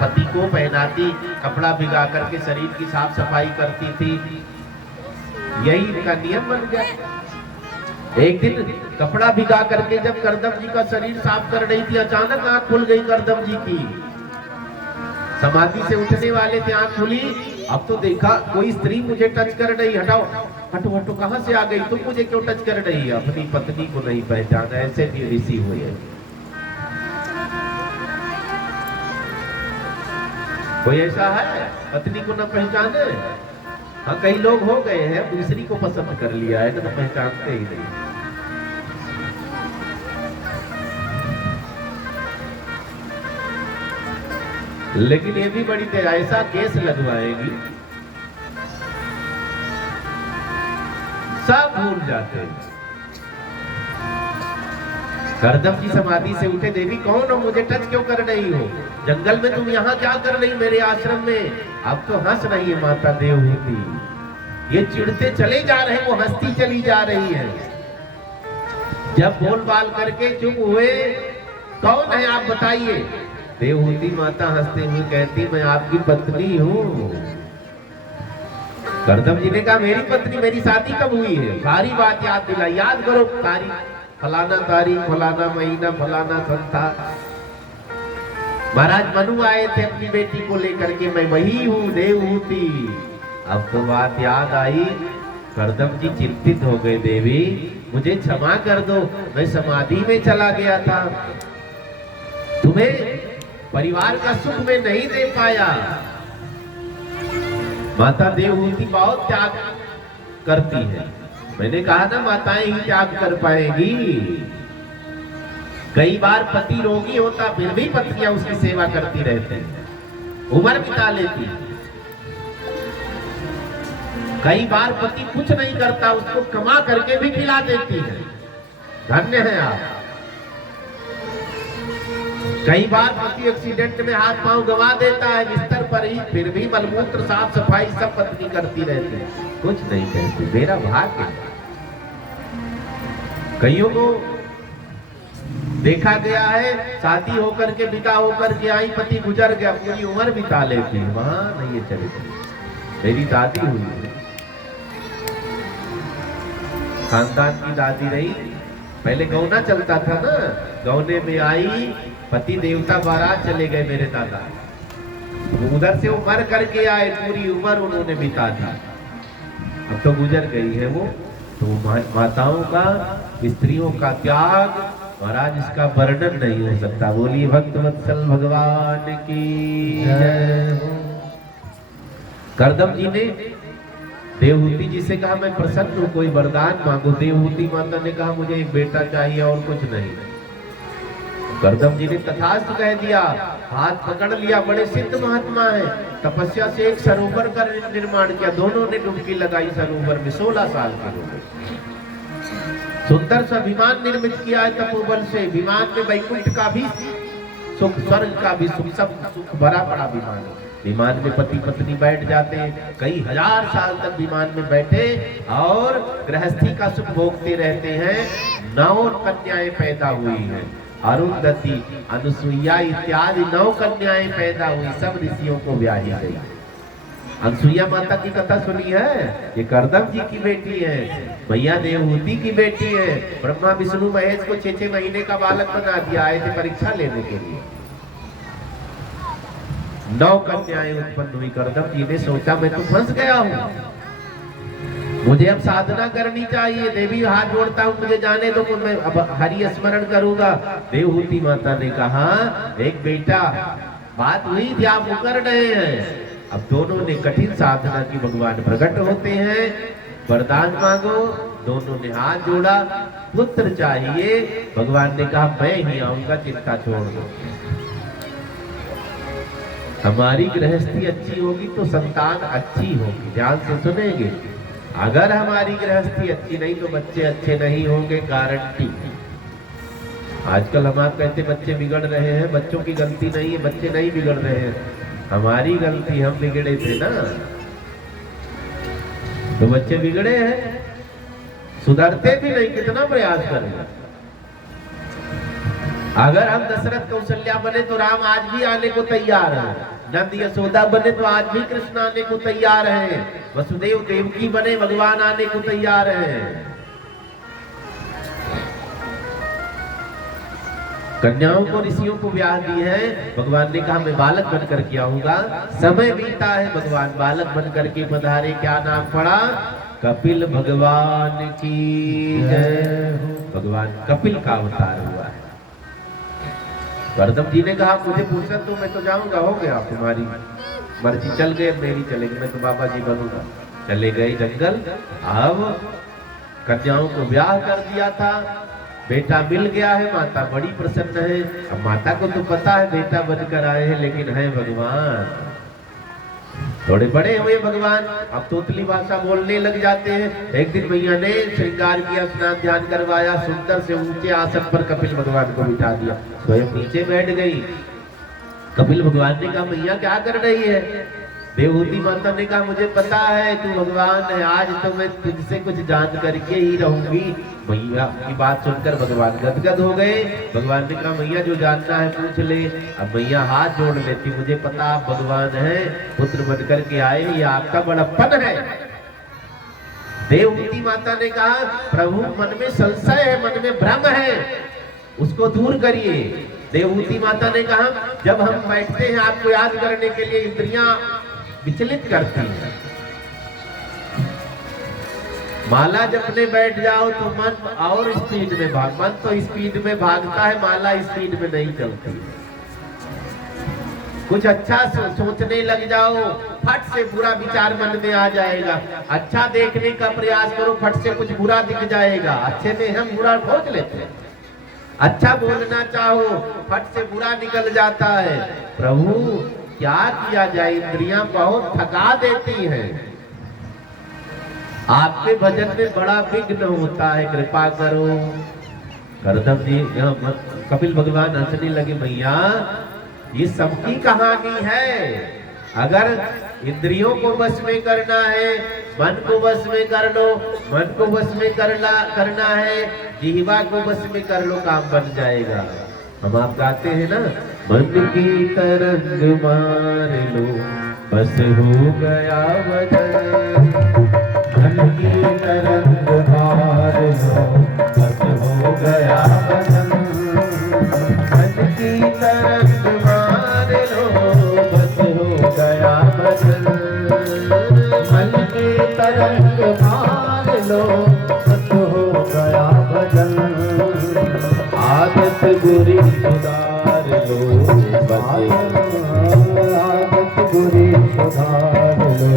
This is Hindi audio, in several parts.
पति को पहनाती, कपड़ा भिगा करके शरीर की साफ सफाई करती थी। यही इनका नियम बन गया। एक दिन कपड़ा भिगा करके जब करदम जी का शरीर साफ कर रही थी, अचानक आंख खुल गई करदम जी की। समाधि से उठने वाले थे, आंख खुली। अब तो देखा कोई स्त्री मुझे टच कर रही, हटाओ हटो हटो, कहां से आ गई तुम, मुझे क्यों टच कर रही है। अपनी पत्नी को नहीं पहचाना, ऐसे भी ऋषि हुए हैं। कोई ऐसा है पत्नी को न पहचाने? हाँ, कई लोग हो गए हैं, दूसरी को पसंद कर लिया है तो पहचानते ही नहीं। लेकिन ये भी बड़ी तेज, ऐसा केस लगवाएगी सब भूल जाते हैं। करदम की समाधि से उठे, देवी कौन हो, मुझे टच क्यों कर रही हो, जंगल में तुम यहाँ क्या कर रही मेरे आश्रम में। अब तो हंस रही है माता देवहूति, ये चिढ़ते चले जा रहे, वो हंसती चली जा रही है। जब बोल बाल करके चुप हुए, कौन है आप बताइए। देवहूति माता हंसते हुए कहती, मैं आपकी पत्नी हूँ। करदम जी ने कहा, मेरी पत्नी, मेरी शादी कब हुई है, सारी बात याद दिलाई, याद करो तारीख, फलाना तारीख, फलाना महीना, फलाना संथा। महाराज मनु आए थे अपनी बेटी को लेकर के, मैं वही हूँ देवहूति। अब तो बात याद आई। करदम जी चिंतित हो गए, देवी मुझे क्षमा कर दो, मैं समाधि में चला गया था, तुम्हें परिवार का सुख में नहीं दे पाया। माता देवहूति बहुत त्याग करती है। मैंने कहा ना, माताएं ही त्याग कर पाएगी। कई बार पति रोगी होता फिर भी पत्नियां उसकी सेवा करती रहती हैं, उम्र बिता लेती। कई बार पति कुछ नहीं करता, उसको कमा करके भी खिला देती है। धन्य है आप। कई बार पति एक्सीडेंट में हाथ पांव गवा देता है बिस्तर पर ही, फिर भी मलमूत्र साफ सफाई सब पत्नी करती रहती है, कुछ नहीं कहती, मेरा भाग्य है। कईयों को देखा गया है, शादी होकर के विदा होकर के आई, पति गुजर गया, पूरी उम्र बिता लेती है, वहां नहीं ये चरित्र। मेरी दादी हुई है, खानदान की दादी रही, पहले गौना चलता था ना, गौने में आई, पति देवता बारात चले गए मेरे दादा, उधर से वो मर करके आए, पूरी उम्र उन्होंने बिता दी, अब तो गुजर गई है वो। तो माताओं का, स्त्रियों का त्याग महाराज, इसका वर्णन नहीं हो सकता। बोलिए भक्तवत्सल भगवान की जय हो। करदम जी ने देवहूति जी से कहा, मैं प्रसन्न हूँ, कोई वरदान मांगो। देवहूति माता ने कहा, मुझे एक बेटा चाहिए और कुछ नहीं। करदम जी ने तथास्तु कह दिया, हाथ पकड़ लिया। बड़े सिद्ध महात्मा है, तपस्या से एक सरोवर का निर्माण किया, दोनों ने डुबकी लगाई सरोवर में, 16 साल के लोग। सुंदर सा विमान निर्मित किया है तपोबल से, विमान में वैकुंठ का भी सुख, स्वर्ग का भी सुख, सब सुख भरा पड़ा विमान। विमान में पति पत्नी बैठ जाते हैं, कई हजार साल तक विमान में बैठे और गृहस्थी का सुख भोगते रहते हैं। 9 कन्याएं पैदा हुई हैं, अरुंधति, अनुसुईया इत्यादि 9 कन्याएं पैदा हुई, सब ऋषियों को ब्याही गई। अनुसुईया माता की कथा सुनी है, ये करदम जी की बेटी है, मैया देवहूति की बेटी है। ब्रह्मा विष्णु महेश को 6-6 महीने का बालक बना दिया, आए थे परीक्षा लेने के लिए। 9 कन्याएं उत्पन्न हुई। करदम जी ने सोचा, मैं तो फंस गया हूँ, मुझे अब साधना करनी चाहिए। देवी हाथ जोड़ता हूँ, मुझे जाने दो, मैं अब हरि स्मरण करूंगा। देवहूति माता ने कहा, एक बेटा, बात हुई थी, आप मुकर रहे हैं। अब दोनों ने कठिन साधना की, भगवान प्रकट होते हैं, वरदान मांगो। दोनों ने हाथ जोड़ा, पुत्र चाहिए। भगवान ने कहा, मैं ही आऊंगा, चिंता छोड़ दो। हमारी गृहस्थी अच्छी होगी तो संतान अच्छी होगी, ध्यान से सुनेंगे। अगर हमारी गृहस्थी अच्छी नहीं तो बच्चे अच्छे नहीं होंगे, गारंटी। आजकल हम आप कहते बच्चे बिगड़ रहे हैं, बच्चों की गलती नहीं है, बच्चे नहीं बिगड़ रहे हैं, हमारी गलती, हम बिगड़े थे ना, तो बच्चे बिगड़े हैं, सुधरते भी नहीं, कितना प्रयास करें। अगर हम दशरथ कौशल्या बने तो राम आज भी आने को तैयार है, नंद यशोदा बने तो आज भी कृष्ण आने को तैयार है, वसुदेव देवकी बने भगवान आने को तैयार है। कन्याओं को ऋषियों को ब्याह दी है, भगवान ने कहा मैं बालक बनकर के आऊंगा। समय बीता है, भगवान बालक बनकर के पधारे। क्या नाम पड़ा? कपिल भगवान की जय। भगवान कपिल का अवतार हुआ है। गर्दम जी ने कहा मुझे फुर्सत तो मैं तो जाऊंगा, हो गया तुम्हारी मर्जी, चल गए, मेरी चलेगी, मैं तो बाबा जी बनूंगा। चले गए जंगल। अब कन्याओं को ब्याह कर दिया था, बेटा मिल गया है, माता बड़ी प्रसन्न है। अब माता को तो पता है बेटा बनकर आए हैं, लेकिन है भगवान, थोड़े बड़े हुए भगवान, अब तोतली भाषा बोलने लग जाते हैं। एक दिन मैया ने श्रृंगार किया, स्नान ध्यान करवाया, सुंदर से ऊंचे आसन पर कपिल भगवान को बिठा दिया, स्वयं नीचे बैठ गई। कपिल भगवान ने कहा मैया क्या कर रही है? देवहूति माता ने कहा मुझे पता है तू भगवान है, आज तो मैं तुझसे कुछ जान करके ही रहूंगी। मैया की बात सुनकर भगवान गदगद हो गए। भगवान ने कहा मैया जो जानना है पूछ ले। अब मैया हाथ जोड़ लेती, मुझे पता आप भगवान हैं, पुत्र बनकर के आए, ये आपका बड़प्पन है। देवहूति माता ने कहा प्रभु मन में संशय है, मन में भ्रम है, उसको दूर करिए। देवहूति माता ने कहा जब हम बैठते हैं आपको याद करने के लिए, इंद्रियां विचलित करती है, माला जपने बैठ जाओ तो मन और स्पीड में मन तो स्पीड में भागता है, माला स्पीड में नहीं चलती। कुछ अच्छा सोचने लग जाओ, फट से बुरा विचार मन में आ जाएगा। अच्छा देखने का प्रयास करो, फट से कुछ बुरा दिख जाएगा। अच्छे में हम बुरा खोज लेते हैं। अच्छा बोलना चाहो, फट से बुरा निकल जाता है। प्रभु क्या किया जाए, इंद्रियां बहुत थका देती हैं। आपके भजन में बड़ा विघ्न होता है, कृपा करो। करदम जी कपिल भगवान हंसने लगे, मैया ये सबकी कहानी है। अगर इंद्रियों को वश में करना है, मन को वश में कर लो, मन को वश में करना है, जिह्वा को वश में कर लो, काम बन जाएगा। हम आप गाते हैं ना, मन की तरंग मार लो बस हो गया वजन, मन की तरंग मार लो बस हो गया वजन, मन की तरंग मार लो बस हो गया वजन, मन की तरंग मार लो बस हो गया वजन, आदत बुरी सुधार लो आदत बुरी सुधार लो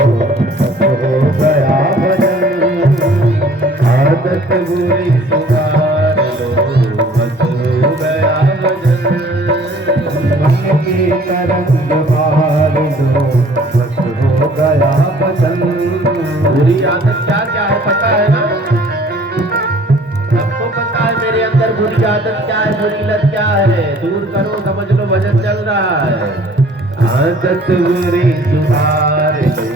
बस हो गया वजन, आदत बुरी सुधार लो बस हो गया वजन, मन की तरंग मार लो बस हो गया वजन। बुरी आदत क्या क्या है पता है ना? सबको पता है मेरे अंदर बुरी आदत क्या है, बुरी लत क्या है, दूर करो, समझ लो भजन चल रहा है। आदत बुरी सुधार लो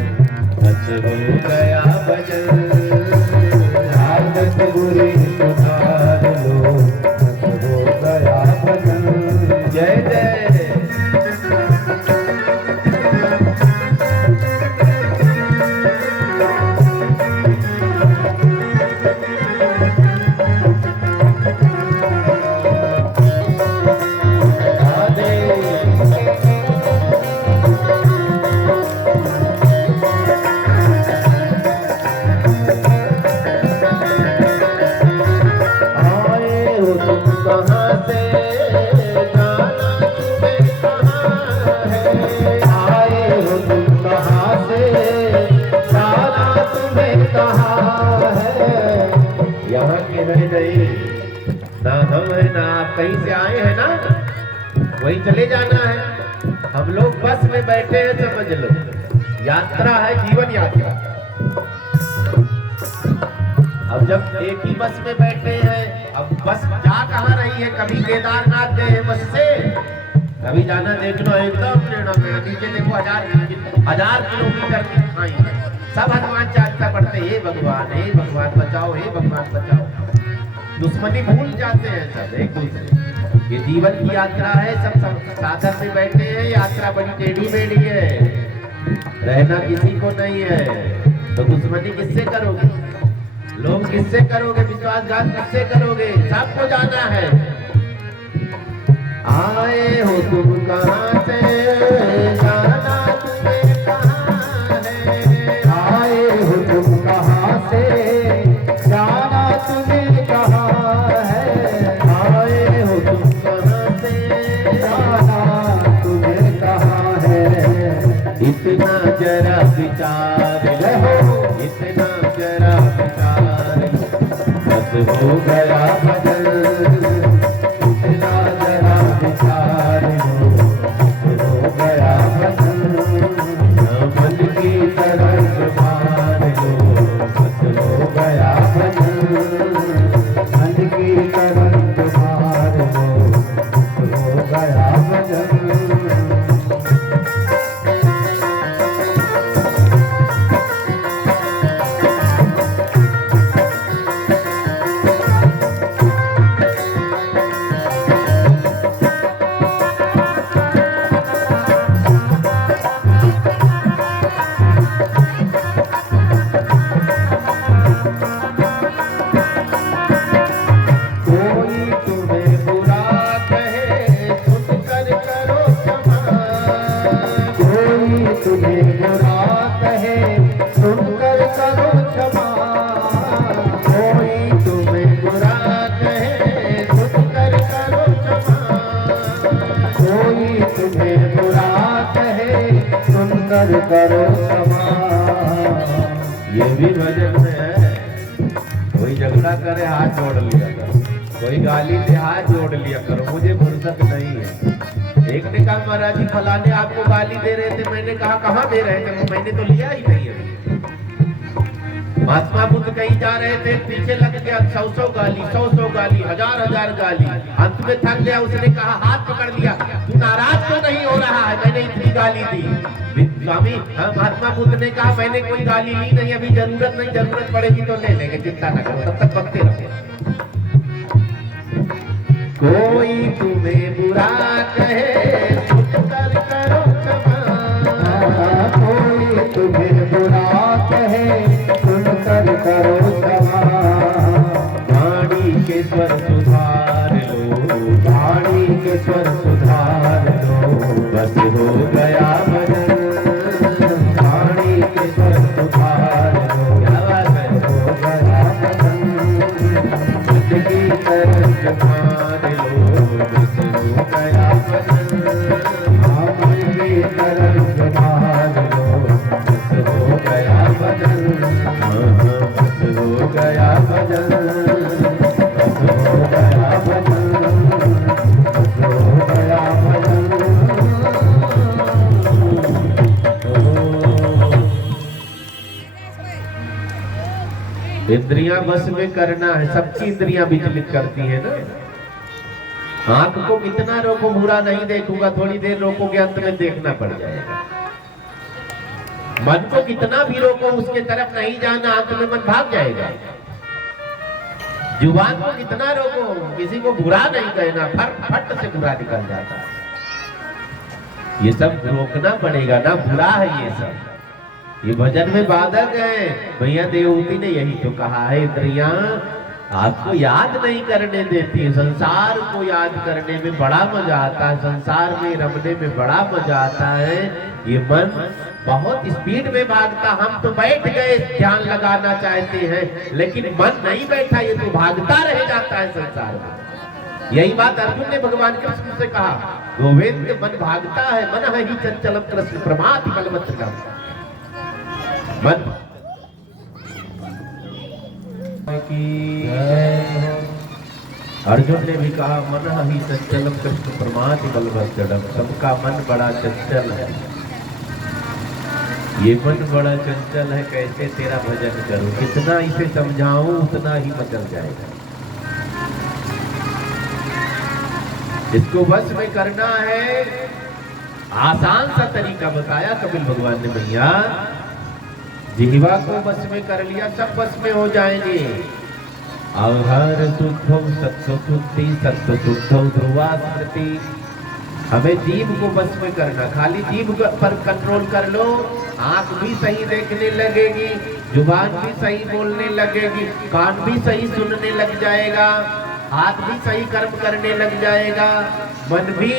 बस हो गया भजन, आदत बुरी सुधार लो बस हो गया भजन। जय जय ना हम है ना आप कहीं से आए हैं ना, वहीं चले जाना है। हम लोग बस में बैठे हैं, समझ लो यात्रा है, जीवन यात्रा। अब जब एक ही बस में बैठे हैं, अब बस जा कहाँ रही है? कभी केदारनाथ गए हैं बस से, कभी जाना देख लो एकदम नीचे देखो 1000 किलोमीटर की खाई, सब हनुमान चालीसा पढ़ते, हे भगवान बचाओ, हे भगवान बचाओ। दुश्मनी भूल जाते हैं सब एक दूसरे। ये जीवन की यात्रा है, सब साधन में बैठे हैं, यात्रा बड़ी टेढ़ी मेढ़ी है, रहना किसी को नहीं है। तो दुश्मनी किससे करोगे, लोग किससे करोगे, विश्वासघात किससे करोगे, सबको जाना है। आए हो तुम कहाँ से, जाना तुम्हें कहाँ है। आए हो तुम कहाँ से, जाना तुम्हें कहाँ है। आए हो तुम कहाँ से, जाना तुम्हें कहाँ है। इतना जरा विचार लो, इतना जरा विचार लो, बस हो गया भजन। इतना जरा विचार लो, हो गया भजन। मन की तरफ मार लो, बस हो गया भजन। मन की तरफ मार लो, हो गया भजन। कोई तुम्हें बुरा कहे सुनकर करो क्षमा। कोई तुम्हें बुरा कहे सुनकर करो क्षमा। कोई तुम्हें बुरा कहे सुनकर करो क्षमा। कोई तुम्हें बुरा कहे सुनकर करो क्षमा। ये भी भजन में है। कोई झगड़ा करे हाथ जोड़ लिया करो, कोई गाली दे हाथ जोड़ लिया करो, मुझे फुर्सत नहीं है। एक ने कहा महाराज जी फलाने आपको गाली दे रहे थे, मैंने कहा कहाँ दे रहे थे, मैंने तो लिया ही नहीं है। महात्मा बुद्ध कहीं जा रहे थे, पीछे लग गया 100 गाली, 100 गाली, 1000 गाली। अंत में थक गया, उसने कहा हाथ पकड़ लिया, तू नाराज तो नहीं हो रहा है, मैंने इतनी गाली दी। स्वामी महात्मा बुद्ध ने कहा मैंने कोई गाली ली नहीं, अभी जरूरत नहीं, जरूरत पड़ेगी तो ले लेंगे, चिंता न करो, तब तक बकते रहो। कोई तुम्हें बुरा कहे सुनकर करो क्षमा। कोई तुम्हें बुरा कहे सुनकर करो क्षमा। वाणी के स्वर सुधार लो, वाणी के स्वर सुधार लो, बस हो गया भजन। वाणी के स्वर सुधार लो, क्या बात है, हो गया भजन। जिंदगी तरफ मान लो, बस हो गया भजन। मन की तरफ मार लो, बस हो गया भजन। बस हो गया भजन। बस हो गया भजन। बस हो गया भजन। इंद्रियां बस में करना है, सबकी इंद्रियां विचलित करती है ना। आंख को कितना रोको, बुरा नहीं देखूंगा, थोड़ी देर रोकोगे, अंत में देखना पड़ जाएगा। मन को कितना भी रोको, उसके तरफ नहीं जाना, अंत में मन भाग जाएगा। जुबान को कितना रोको, किसी को बुरा नहीं कहना, फट से बुरा निकल जाता है। ये सब रोकना पड़ेगा ना, बुरा है ये सब। ये भजन में बाधक है। भैया देवहूति ने यही तो कहा है, इंद्रियां आपको याद नहीं करने देती। संसार को याद करने में बड़ा मजा आता है, संसार में रमने में बड़ा मजा आता है। ये मन बहुत स्पीड में भागता, हम तो बैठ गए ध्यान लगाना चाहते हैं, लेकिन मन नहीं बैठा, ये तो भागता रह जाता है संसार में। यही बात अर्जुन ने भगवान कृष्ण से कहा, गोविंद मन भागता है, मन ही चंचलम कृष्ण प्रमाथि बलवत् मन की। अर्जुन ने भी कहा मन ही चंचलम कृष्ण प्रमाथि बलवत् जडम। सबका मन बड़ा चंचल है, ये मन बड़ा चंचल है, कैसे तेरा भजन करूं, जितना इसे समझाऊं उतना ही मचल जाएगा। इसको बस में करना है, आसान सा तरीका बताया कपिल भगवान ने। भैया जिह्वा को बस में कर लिया, सब बस में हो जाएंगे। अवहर शुद्धौ सत्व शुद्धि सत्व शुद्धौ ध्रुवा स्मृति। हमें जीभ को बस में करना, खाली जीभ पर कंट्रोल कर लो, आंख भी सही देखने लगेगी, जुबान भी सही बोलने लगेगी, कान भी सही सुनने लग जाएगा, हाथ भी सही कर्म करने लग जाएगा, मन भी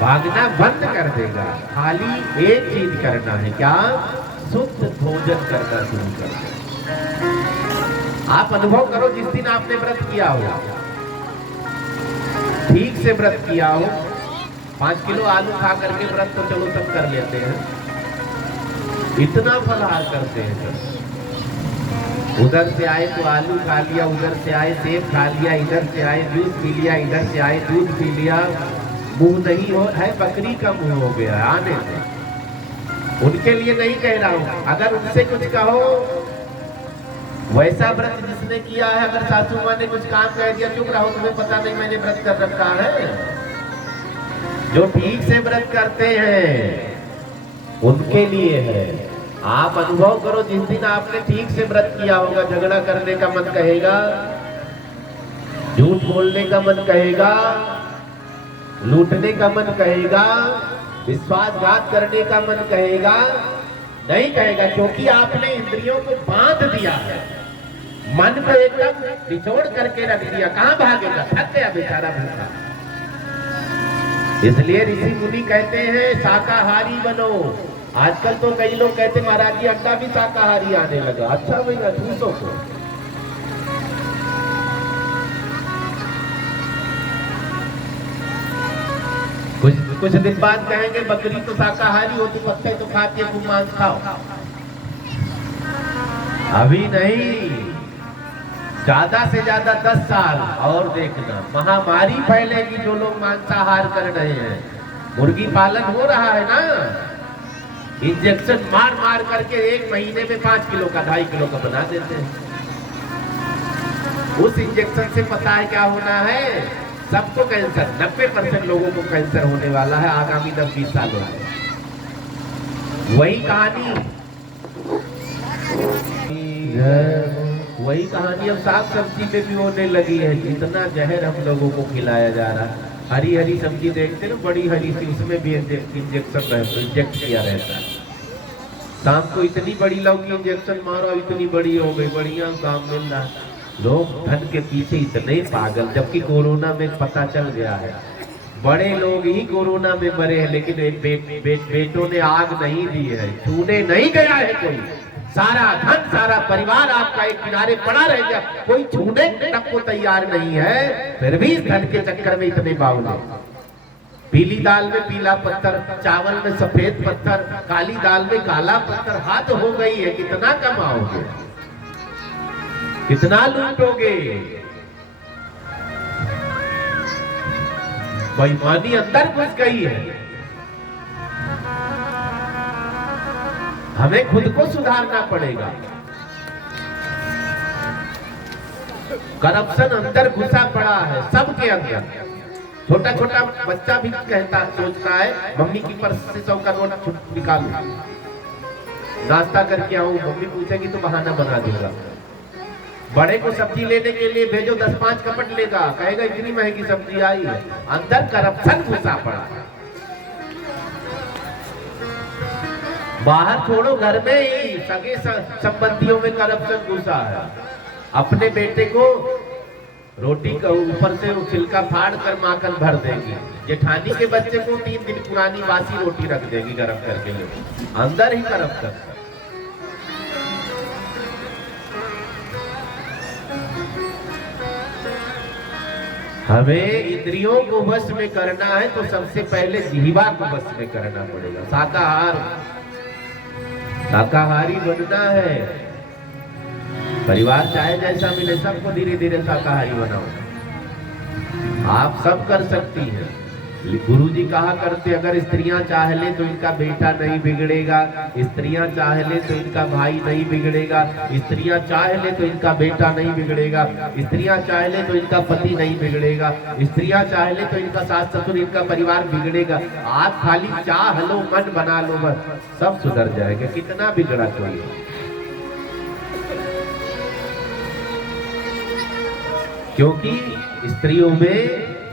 भागना बंद कर देगा। खाली एक चीज करना है, क्या? शुद्ध भोजन करना शुरू कर दो। आप अनुभव करो, जिस दिन आपने व्रत किया हो, ठीक से व्रत किया हो, 5 किलो आलू खा करके व्रत तो चलो सब कर लेते हैं, इतना फलाहार करते हैं सब। उधर से आए तो आलू खा लिया, उधर से आए सेब खा लिया, इधर से आए जूस पी लिया, इधर से आए दूध पी लिया। मुंह नहीं हो है, बकरी का मुंह हो गया आने से। उनके लिए नहीं कह रहा हूं, अगर उनसे कुछ कहो, वैसा व्रत जिसने किया है, अगर सासू माँ ने कुछ काम कह दिया, चुप रहो, तुम्हें पता नहीं मैंने व्रत कर रखा है। जो ठीक से व्रत करते हैं उनके लिए है। आप अनुभव करो, जिस दिन आपने ठीक से व्रत किया होगा, झगड़ा करने का मन कहेगा, झूठ बोलने का मन कहेगा, लूटने का मन कहेगा, विश्वासघात करने का मन कहेगा, नहीं कहेगा, क्योंकि आपने इंद्रियों को बांध दिया है, मन को एकदम निचोड़ करके रख दिया। कहां भागेगा? थक गया बेचारा भूखा। इसलिए ऋषि मुनि कहते हैं शाकाहारी बनो। आजकल तो कई लोग कहते महाराज जी अंडा भी शाकाहारी आने लगा। अच्छा भैया, ठूसो को कुछ दिन बाद कहेंगे बकरी तो शाकाहारी हो, तो पत्ते तो खाती है, तुम मांस खाओ। अभी नहीं, ज्यादा से ज्यादा 10 साल और देखना, महामारी फैलेगी जो लोग मांसाहार कर रहे हैं। मुर्गी पालन हो रहा है ना, इंजेक्शन मार मार करके 1 महीने में 5 किलो का 2.5 किलो का बना देते हैं। उस इंजेक्शन से पता है क्या होना है? सबको कैंसर, 90% लोगों को कैंसर होने वाला है आगामी 10-20 सालों में। वही कहानी अब साग सब्जी में भी होने लगी है। इतना जहर हम लोगों को खिलाया जा रहा है। हरी हरी सब्जी देखते ना, बड़ी हरी सी, उसमें भी इंजेक्शन इंजेक्ट किया रहता है। शाम को इतनी बड़ी लौकी इंजेक्शन मारो, इतनी बड़ी हो गई, बढ़िया काम मिल रहा है। लोग धन के पीछे इतने पागल, जबकि कोरोना में पता चल गया है बड़े लोग ही कोरोना में मरे हैं, लेकिन बेटों ने आग नहीं दी है, छूने नहीं गया है कोई। सारा धन, सारा परिवार आपका एक किनारे पड़ा रह गया, कोई छूने तक को तैयार नहीं है। फिर भी इस धन के चक्कर में इतने बावले। पीली दाल में पीला पत्थर, चावल में सफेद पत्थर, काली दाल में काला पत्थर, हाथ हो गई है। कितना कमाओगे, कितना लूटोगे? बेईमानी अंदर घुस गई है। हमें खुद को सुधारना पड़ेगा। करप्शन अंदर घुसा पड़ा है सबके अंदर। छोटा छोटा बच्चा भी कहता, सोचता है मम्मी की पर्स से 100 का नोट निकालूं, नाश्ता करके आऊं, मम्मी पूछेगी तो बहाना बना दूंगा। बड़े को सब्जी लेने के लिए भेजो, 10-5 कपट लेगा, कहेगा इतनी महंगी सब्जी आई है। अंदर करप्शन घुसा पड़ा। बाहर छोड़ो, घर में ही सगे संबंधियों में करप्शन घुसा है। अपने बेटे को रोटी का ऊपर से छिलका फाड़ कर माखन भर देगी, जेठानी के बच्चे को 3 दिन पुरानी बासी रोटी रख देगी गरम करके। अंदर ही करप्शन। हमें इंद्रियों को वश में करना है तो सबसे पहले जिह्वा को वश में करना पड़ेगा। शाकाहारी बनना है। परिवार चाहे जैसा मिले, सबको धीरे धीरे शाकाहारी बनाओ। आप सब कर सकती हैं। गुरु जी कहा करते, अगर स्त्रियां चाह ले तो इनका बेटा नहीं बिगड़ेगा, स्त्रियां चाह ले तो इनका भाई नहीं बिगड़ेगा, स्त्रियां चाह ले तो इनका बेटा नहीं बिगड़ेगा, स्त्रियां चाह ले तो इनका पति नहीं बिगड़ेगा, स्त्रियां चाह ले तो इनका सास ससुर, इनका परिवार बिगड़ेगा। आप खाली चाह लो, मन बना लो, बस सब सुधर जाएगा। कितना बिगड़ा कोई। क्योंकि स्त्रियों में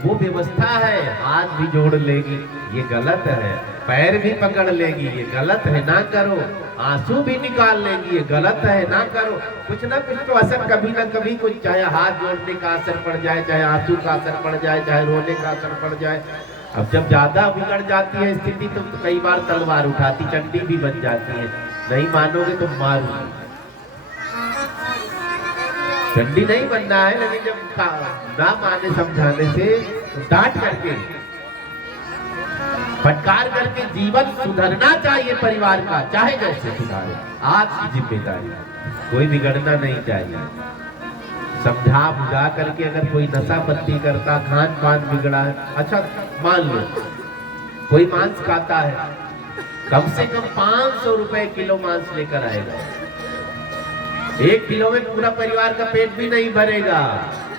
वो व्यवस्था है, हाथ भी जोड़ लेगी, ये गलत है। पैर भी पकड़ लेगी, ये गलत है, ना करो। आंसू भी निकाल लेगी, ये गलत है, ना करो। कुछ ना कुछ तो असर कभी ना कभी कुछ, चाहे हाथ जोड़ने का असर पड़ जाए, चाहे आंसू का असर पड़ जाए, चाहे रोने का असर पड़ जाए। अब जब ज्यादा बिगड़ जाती है स्थिति तो कई बार तलवार उठाती, चंडी भी बन जाती है। नहीं मानोगे तो मारूंगी। चंडी नहीं बनना है, लेकिन जब ना माने समझाने से तो डांट करके, फटकार करके जीवन सुधरना चाहिए परिवार का, चाहे जैसे सुधारे, आपकी जिम्मेदारी। कोई बिगड़ना नहीं चाहिए। समझा बुझा करके, अगर कोई नशा पत्ती करता, खान पान बिगड़ा है, अच्छा मान लो कोई मांस खाता है, कम से कम 500 रुपए किलो मांस लेकर आएगा। 1 किलो में पूरा परिवार का पेट भी नहीं भरेगा,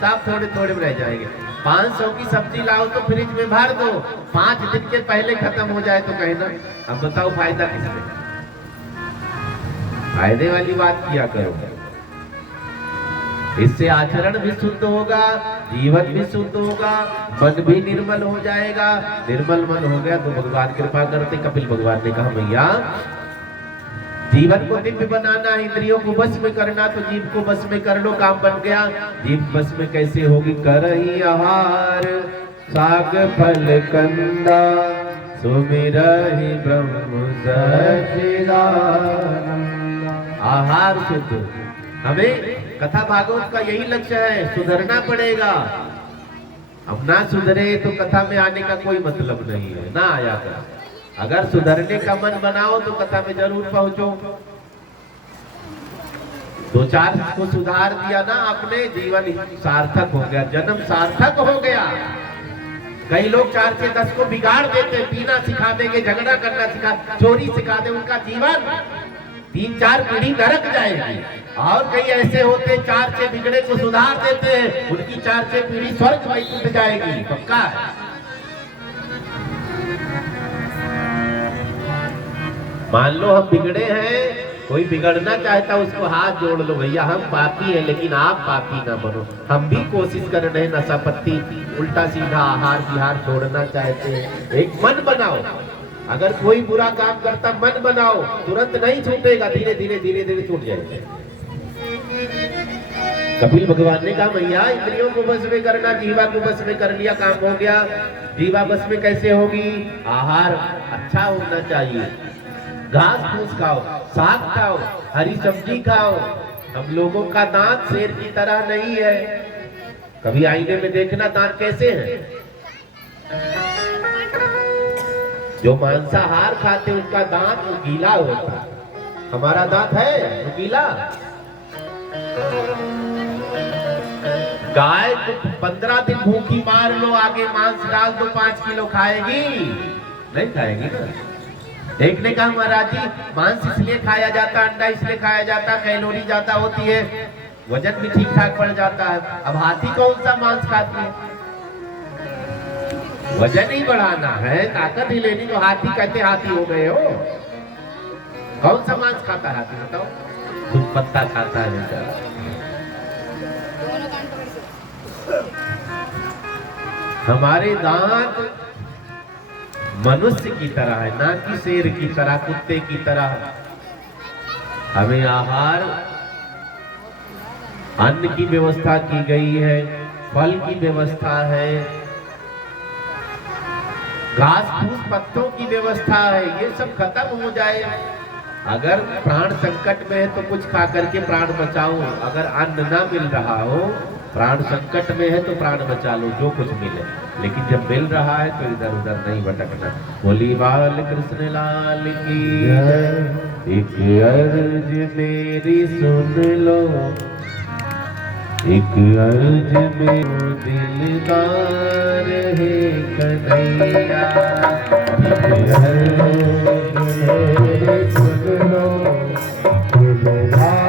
सब थोड़े थोड़े रह जाएंगे। 500 की सब्जी लाओ तो फ्रिज में भर दो, 5 दिन के पहले खत्म हो जाए तो कहना। अब बताओ फायदा किसमें? फायदे वाली बात किया करो। इससे आचरण भी शुद्ध होगा, जीवन भी शुद्ध होगा, मन भी निर्मल हो जाएगा। निर्मल मन हो गया तो भगवान कृपा करते। कपिल भगवान ने कहा मैया जीवन को दिव्य बनाना, इंद्रियों को बस में करना, तो जीव को बस में कर लो, काम बन गया। जीव बस में कैसे होगी? करही आहार साग फल कंदा, सुमिरहि ब्रह्म सच्चिदानंद। आहार शुद्ध। हमें कथा भागवत का यही लक्ष्य है, सुधरना पड़ेगा। अब ना सुधरे तो कथा में आने का कोई मतलब नहीं है, ना आया कर। अगर सुधरने का मन बनाओ तो कथा में जरूर पहुंचो। 2-4 को सुधार दिया ना आपने, जीवन सार्थक हो गया, जन्म सार्थक हो गया। कई लोग 4 से 10 को बिगाड़ देते, पीना सिखा देंगे, झगड़ा करना सिखा, चोरी सिखा दे, उनका जीवन 3-4 पीढ़ी नरक जाएगी। और कई ऐसे होते 4 से बिगड़े को सुधार देते हैं, उनकी 4 से पीढ़ी स्वर्ग में उठ जाएगी, पक्का है। मान लो हम बिगड़े हैं, कोई बिगड़ना चाहता उसको हाथ जोड़ लो, भैया हम पापी हैं लेकिन आप पापी ना बनो। हम भी कोशिश कर रहे हैं, नशा पत्ती उल्टा सीधा आहार विहार छोड़ना चाहते हैं। एक मन बनाओ, अगर कोई बुरा काम करता मन बनाओ, तुरंत नहीं छूटेगा, धीरे धीरे धीरे धीरे छूट जाएगा। कपिल भगवान ने कहा भैया इंद्रियों को बस में करना, जीवा को बस में कर लिया, काम हो गया। जीवा बस में कैसे होगी? आहार अच्छा होना चाहिए, घास फूस खाओ, साग खाओ, हरी सब्जी खाओ। हम लोगों का दांत शेर की तरह नहीं है। कभी आईने में देखना दांत कैसे हैं। जो मांसाहार खाते उनका दांत गीला होता, हमारा दांत है गीला। गाय तो 15 दिन भूखी मार लो, आगे मांस डाल दो, 5 किलो खाएगी? नहीं खाएगी ना। एक ने कहा महाराज जी मांस इसलिए खाया जाता, अंडा इसलिए खाया जाता, कैलोरी ज्यादा होती है, वजन भी ठीक ठाक बढ़ जाता है। अब हाथी कौन सा मांस खाती है? वजन ही बढ़ाना है, ताकत ही लेनी, तो हाथी कहते हाथी हो गए हो। कौन सा मांस खाता है हाथी बताओ? दूध पत्ता खाता है बेचारा। हमारे दांत मनुष्य की तरह है, ना कि शेर की तरह, कुत्ते की तरह। हमें आहार अन्न की व्यवस्था की गई है, फल की व्यवस्था है, घास फूस पत्तों की व्यवस्था है। ये सब खत्म हो जाए। अगर प्राण संकट में है तो कुछ खा करके प्राण बचाओ। अगर अन्न ना मिल रहा हो, प्राण संकट में है तो प्राण बचा लो, जो कुछ मिले। लेकिन जब मिल रहा है तो इधर उधर नहीं भटकना। बोली बाल कृष्ण लाल की जय। एक अर्ज मेरी सुन लो, एक अर्ज में दिलदार है कन्हैया। एक अर्ज मेरी सुन लो, दिलदार